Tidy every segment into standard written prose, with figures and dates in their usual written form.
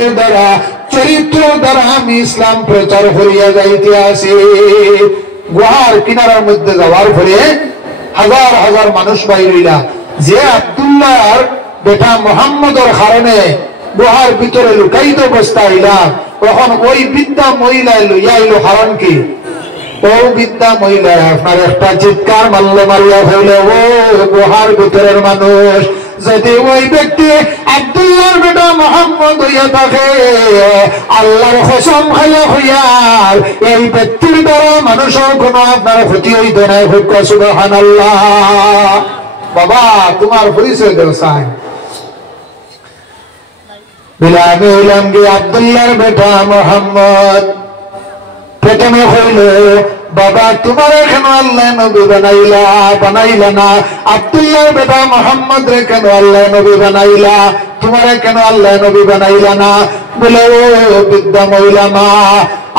দ্বারা চরিত্র দ্বারা আমি ইসলাম প্রচার করিয়া যাইতে আসি। গুহার কিনারার মধ্যে যাওয়ার পরে হাজার হাজার মানুষ বাইরিলা যে আব্দুল্লাহর বেটা মোহাম্মদের কারণে গুহার ভিতরে লুকাইত অবস্থা আইলা, তখন ওই বিদ্যা মহিলা লইয়া আইলো কারণ কি? ও বিদ্যা মহিলা আপনার একটা চিৎকার মারল, মারিয়া হইলে ও গুহার ভিতরের মানুষ যদি ওই ব্যক্তি আব্দুল্লাহর বেটা মোহাম্মদ হইয়া থাকে, আল্লাহর কসম খাইয়া হইয়ার এই ব্যক্তির দ্বারা মানুষের কোনো আপনার ক্ষতি হইতে নাই। সুবহানাল্লাহ। বাবা তোমার পরিচয় দেও চাই বিলামে হইলাম কি আব্দুল্লাহর বেটা মোহাম্মদ। প্রথমে হইল বাবা তোমার কেন আল্লাহ নবী বানাইলা না? আব্দুল্লাহর বেটা মোহাম্মদ রে কেন আল্লাহ নবী বানাইলা? তোমার কেন আল্লাহ নবী বানাইলা না? বলে ও বিদ্যা মহিলা মা,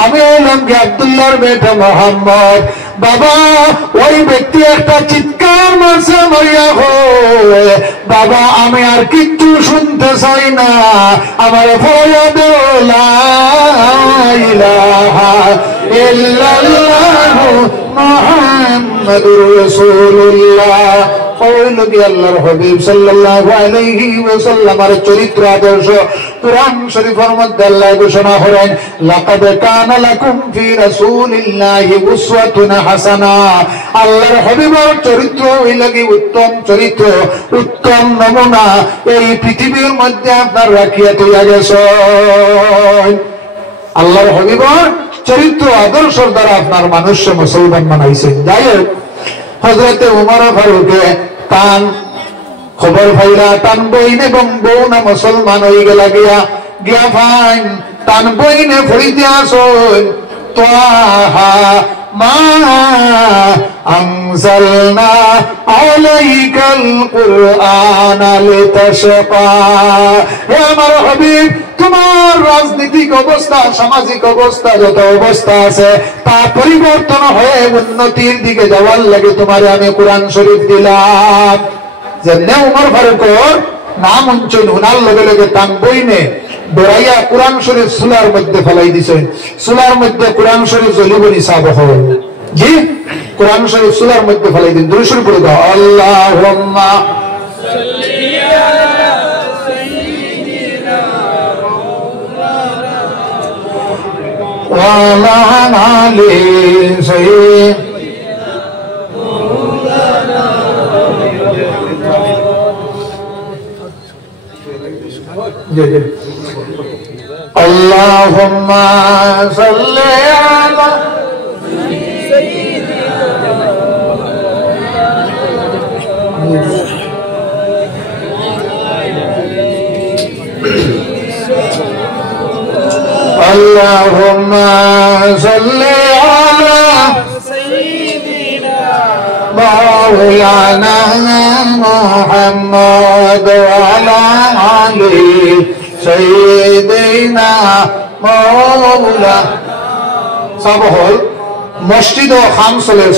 আমি হইলাম কি আব্দুল্লাহর বেটা মোহাম্মদ। বাবা ওই ব্যক্তি একটা চিৎকার মারছে, মারিয়া হয় বাবা আমি আর কিচ্ছু শুনতে চাই না, আমার ফরিয়াদ লা ইলাহা ইল্লাল্লাহু মুহাম্মাদুর রাসূলুল্লাহ। আল্লাহর হাবিব সাল্লাল্লাহু আলাইহি ওয়াসাল্লামের চরিত্র আদর্শ কুরআন শরীফের মধ্যে আল্লাহ ঘোষণা করেন, লাকাদ কানা লাকুম ফি রাসূলিল্লাহি উসওয়াতুন হাসানা। আল্লাহর হাবিবের চরিত্র হইল কি উত্তম চরিত্র, উত্তম নমুনা এই পৃথিবীর মধ্যে আপনার রাখিয়া তৈরি গেছে। আল্লাহর হাবিবের চরিত্র আদর্শের দ্বারা আপনার মানুষ মুসলমান বানাইছেন। যাই হোক, হযরতে উমর ফারুকে তান খবর পাইলা তান বইন এবং বউনা মুসলমান হয়ে গেলা গিয়া ফাইন তান বইনে ফরিতে আসন তাহা মা আনজালনা আলাইকাল কুরআনা লিতাশকা। হে আমার হাবিব, তোমার রাজনৈতিক অবস্থা, সামাজিক অবস্থা, যত অবস্থা আছে তা পরিবর্তন হয়ে উন্নতির দিকে যাওয়ার লাগে তোমার আমি কোরআন শরীফ দিলাম। যেমনি উমর ফারুকর নাম অঞ্চল হুনার লগে লগে তান বইনে বেড়াইয়া কোরআন শরীফ চুলার মধ্যে ফেলাই দিছেন। চুলার মধ্যে কোরআন শরীফ জ্বলিবনি চাব হয় জি, কোরআন শরীফ চুলার মধ্যে ফেলাই দিন। দুই শুরু করে দাও, আল্লাহুম্মা সাল্লি আলা সাইয়্যিদিনা ওয়া আলা আলি সাইয়্যিদিনা মাওলানা। আল্লাহুম্মা সাল্লি আলা Allahumma salli ala sayyidina maulana Muhammad wa ala ali sayyidina maulana। সব হল মসজিদ ও খামসলের